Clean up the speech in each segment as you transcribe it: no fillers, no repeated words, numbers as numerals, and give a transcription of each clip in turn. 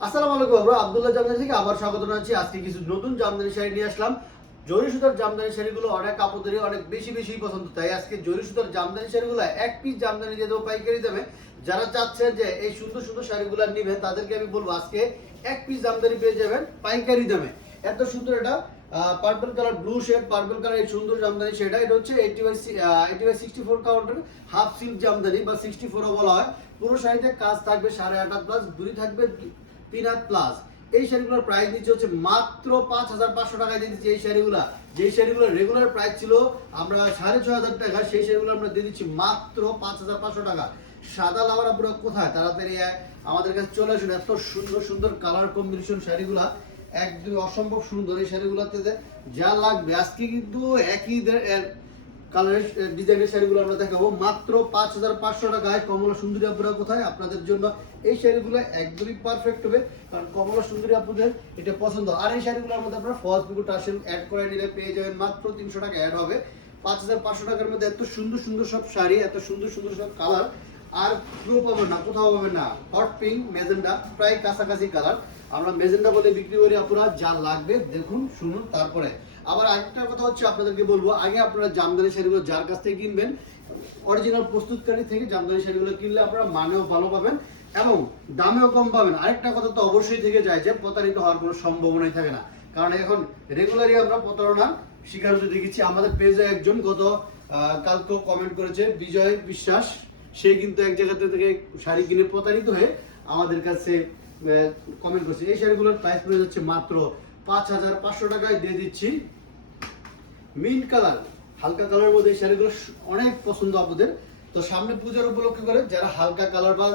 আসসালামু আলাইকুম, আমরা আব্দুল্লাহ জামদানি থেকে আবার স্বাগত জানাচ্ছি। আজকে কিছু নতুন জামদানি শাড়ি নিয়ে আসলাম। জরি সুতার জামদানি শাড়িগুলো অনেক কাপড়েরই অনেক বেশি বেশি পছন্দ, তাই আজকে জরি সুতার জামদানি শাড়িগুলো এক পিস জামদানি দিয়ে দেবো পাইকারি দামে। যারা চাচ্ছেন যে এই সুন্দর সুন্দর শাড়িগুলো নেবেন তাদেরকে আমি বলবো আজকে এক পিস জামদানি পেয়ে যাবেন পাইকারি দামে। এত সুন্দর এটা purple colour, blue shade purple colour, এই সুন্দর জামদানি সেটা এটা হচ্ছে 80/64 কাউন্টার হাফ সিল্ক জামদানি বা 64ও বলা হয়। পুরো শাড়িতে কাজ থাকবে 8.5 প্লাস, দুই থাকবে 3 হাত প্লাস। এই শাড়িগুলোর প্রাইস নিচ্ছে হচ্ছে মাত্র 5,500 টাকায় দিয়ে দিচ্ছি। এই শাড়িগুলা যেই শাড়িগুলোর রেগুলার প্রাইস ছিল আমরা 6,500 টাকা, সেই শাড়িগুলো আমরা দিয়ে দিচ্ছি মাত্র 5,500 টাকা। সাদা লাভারা পুরো কোথায়, তাড়াতাড়ি আমাদের কাছে চলে আসুন। এত সুন্দর সুন্দর কালার কম্বিনেশন শাড়িগুলা একদম অসম্ভব সুন্দর। এই শাড়িগুলোতে যা লাগবে আজকে কিন্তু একই কালারের ডিজাইনের শাড়িগুলো আমরা দেখাবো মাত্র 5,500 টাকায়। কমলা সুন্দরী আপুরা কোথায়, আপনাদের জন্য এই শাড়িগুলো একদমই পারফেক্ট হবে, কারণ কমলা সুন্দরী আপুদের এটা পছন্দ। আর এই শাড়িগুলোর মধ্যে আপনারা ফলস পিকো টাসেল অ্যাড করে নিলে পেয়ে যাবেন মাত্র 300 টাকা অ্যাড হবে। 5,500 টাকার মধ্যে এত সুন্দর সুন্দর সব শাড়ি, এত সুন্দর সুন্দর সব কালার আর কেউ পাবেন না, কোথাও পাবেন না। হট পিঙ্ক, মেজেন্ডা প্রায় কাছাকাছি কালার, আমরা মেজেন্ডা বলে বিক্রি করি। আপনারা যা লাগবে দেখুন শুনুন তারপরে। আবার আরেকটা কথা হচ্ছে আপনাদেরকে বলবো, আগে আপনারা জামদানি শাড়িগুলো যার কাছ থেকে কিনবেন, অরিজিনাল প্রস্তুতকারী থেকে জামদানি শাড়িগুলো কিনলে আপনারা মানেও ভালো পাবেন এবং দামেও কম পাবেন। আরেকটা কথা তো অবশ্যই থেকে যায় যে প্রতারিত হওয়ার কোনো সম্ভাবনাই থাকে না, কারণ এখন রেগুলারই আমরা প্রতারণা শিকার হতে দেখেছি। আমাদের পেজে একজন গত কালকে কমেন্ট করেছে, বিজয় বিশ্বাস, সে কিন্তু এক জায়গা থেকে শাড়ি কিনে প্রতারিত হয়ে আমাদের কাছে কমেন্ট করছে। এই শাড়িগুলোর প্রাইস পড়ে যাচ্ছে মাত্র 5,500 টাকায় দিয়ে দিচ্ছি। মিন্ট কালার, হালকা কালারের মধ্যে এই শাড়িগুলো অনেক পছন্দ আপনাদের। তো সামনে পূজার উপলক্ষে করে যারা হালকা কালার বা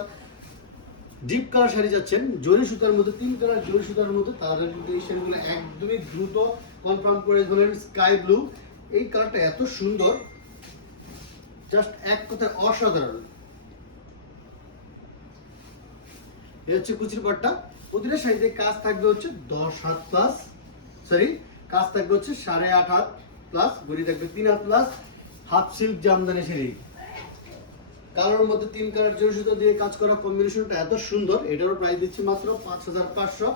ডিপ কালার শাড়ি যাচ্ছেন জরি সুতার মধ্যে, 3 কালার জরি সুতার মধ্যে, তাদের কিন্তু এই শাড়িগুলো একদমই দ্রুত কনফার্ম করে ধরেন। স্কাই ব্লু, এই কালারটা এত সুন্দর, জাস্ট এক কথায় অসাধারণ। এই হচ্ছে কুচির পাটটা, প্রতিটা শাড়িতে কাজ থাকবে হচ্ছে 10 হাত প্লাস, সরি কাজ থাকবে হচ্ছে 8.5 হাত প্লাস, গড়ি থাকবে 3 had plus. Half silk Jamdani sari, colour মধ্যে 3 কালার জরি সুতো দিয়ে কাজ করা, কম্বিনেশনটা এত সুন্দর। এটারও প্রাইস দিচ্ছি মাত্র 5,500।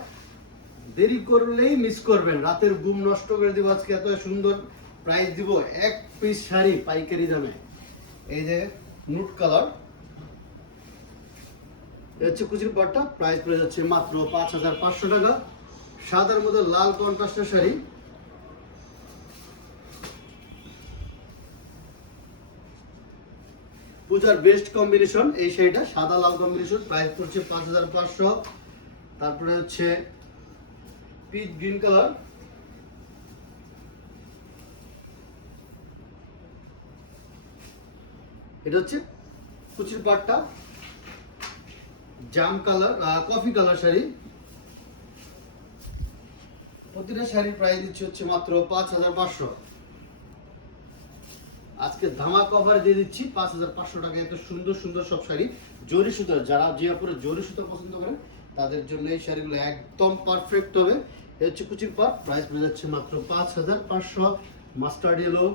দেরি করলেই মিস করবেন, রাতের ঘুম নষ্ট করে দিব। আজকে এত সুন্দর প্রাইস দিব এক পিস শাড়ি পাইকারি দামে। এই যে নুট কালার, হচ্ছে কুচির পাটটা, প্রাইস পড়ে যাচ্ছে মাত্র 5,500 টাকা। সাদার মধ্যে লাল কন্ট্রাস্টের শাড়ি, পূজার বেস্ট কম্বিনেশন এই শাড়িটা, সাদা লাল কম্বিনেশন, প্রাইস পড়ছে 5,500। তারপরে হচ্ছে পিচ গ্রিন কালার, এটা হচ্ছে কুচির পাটটা, জাম কালার, কফি কালার শাড়ি। প্রতিটা শাড়ির প্রাইস দিচ্ছে হচ্ছে মাত্র 5,500। আজকে ধামাকা অফারে দিয়ে দিচ্ছি 5,500 টাকা। এত সুন্দর সুন্দর সব শাড়ি জরি সুতার, যারা যে আপুরে জরি সুতো পছন্দ করেন তাদের জন্য এই শাড়িগুলো একদম পারফেক্ট হবে। এই হচ্ছে কুচির পাট, প্রাইস পড়ে যাচ্ছে মাত্র 5,500। মাস্টার্ড ইয়েলো,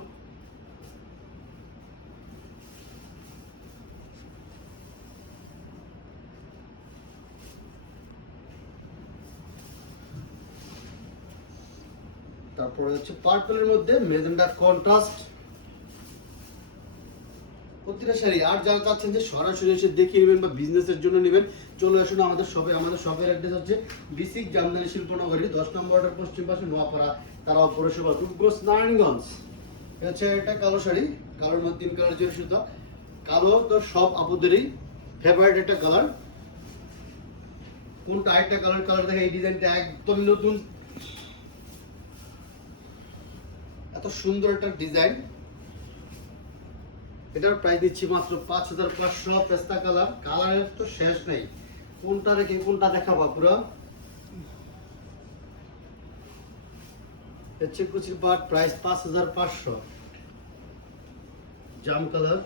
তারপরে হচ্ছে পার্পলের মধ্যে মেজেন্ডা কন্ট্রাস্ট। প্রতিটা শাড়ি, আর যারা চাচ্ছেন যে সরাসরি এসে দেখিয়ে নেবেন বা বিজনেসের জন্য নেবেন, চলে আসুন আমাদের শপে। আমাদের শপের অ্যাড্রেস হচ্ছে বিসিক জামদানি শিল্পনগরী, 10 নম্বর ওয়ার্ডের পশ্চিম পাশে, নোয়াপাড়া, তারাও পৌরসভা, রূপগঞ্জ, নারায়ণগঞ্জ। হচ্ছে এটা কালো শাড়ি, কালোর মধ্যে 3 কালার জরি সুতা। কালো তো সব আপুদেরই ফেভারিট একটা কালার। কোনটা আরেকটা কালার দেখে, এই ডিজাইনটা একদম নতুন, এত সুন্দর একটা ডিজাইন। এটার প্রাইস দিচ্ছি মাত্র 5,500। পেস্তা কালার, কালারের তো শেষ নেই, কোনটা রেখে কোনটা দেখাবো পুরো। হচ্ছে কুচির পাট, প্রাইস 5,500। জাম কালার,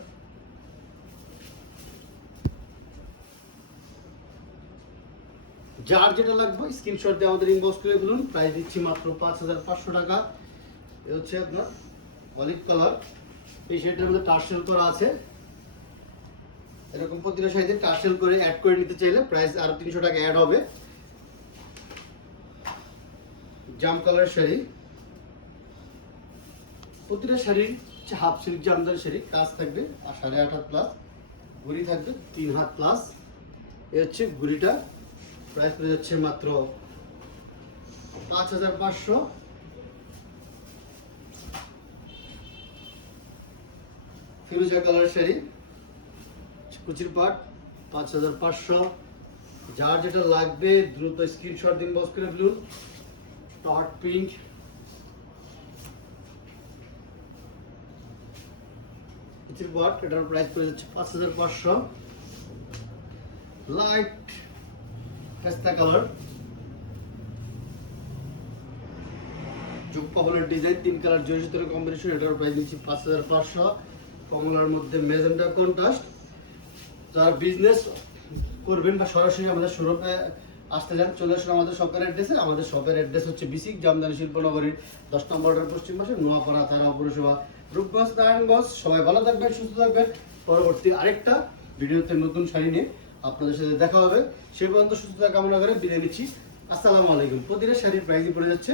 যার যেটা লাগবে স্ক্রিনশট দিয়ে আমাদের ইনবক্স করে বলুন। প্রাইস দিচ্ছি মাত্র 5,500 টাকা। এ হচ্ছে আপনার অলিভ কালার, এই শাড়িটার মধ্যে টার্সেল করা আছে। এরকম প্রতিটা শাড়িতে টার্সেল করে অ্যাড করে নিতে চাইলে প্রাইস আরো 300 টাকা অ্যাড হবে। জাম কালারের শাড়ি, প্রতিটা শাড়ির হাফ সিল্ক জামদানি শাড়ি, কাজ থাকবে আর 8.5 হাত প্লাস, ঘুড়ি থাকবে 3 হাত প্লাস। এ হচ্ছে ঘুড়িটা, প্রাইস পড়ে যাচ্ছে মাত্র 5500। ফিরোজা কালারের শাড়ি, কুচির পাট, 5500। যার যেটা লাগবে দ্রুত স্ক্রিনশট দিন, বস করে ফেলুন। হট পিঙ্ক, কুচির পাট, এটার প্রাইস পড়ে যাচ্ছে 5500। লাইট পেস্তা কালার, পাবলের ডিজাইন, 3 কালার জরি সুতোর কম্বিনেশন, এটার প্রাইস দিচ্ছি 5500। কমলার মধ্যে ম্যাজেন্টা কন্ট্রাস্ট। যারা বিজনেস করবেন বা সরাসরি আমাদের শোরুমে আসতে চান, চলে আসুন আমাদের শপের অ্যাড্রেসে। আমাদের শপের অ্যাড্রেস হচ্ছে বিসিক জামদানি শিল্পনগরীর 10 নম্বর রোড, পশ্চিম পাশে, নোয়াপাড়া থানা, পৌরসভা, রূপগঞ্জ, নারায়ণগঞ্জ। সবাই ভালো থাকবেন, সুস্থ থাকবেন। পরবর্তী আরেকটা ভিডিওতে নতুন শাড়ি নিয়ে আপনাদের সাথে দেখা হবে। সেই পর্যন্ত সুস্থতা কামনা করে বিদায় নিচ্ছি। আসসালামু আলাইকুম। প্রতিটা শাড়ির প্রাইস পড়ে যাচ্ছে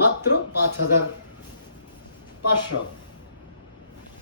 মাত্র 5500।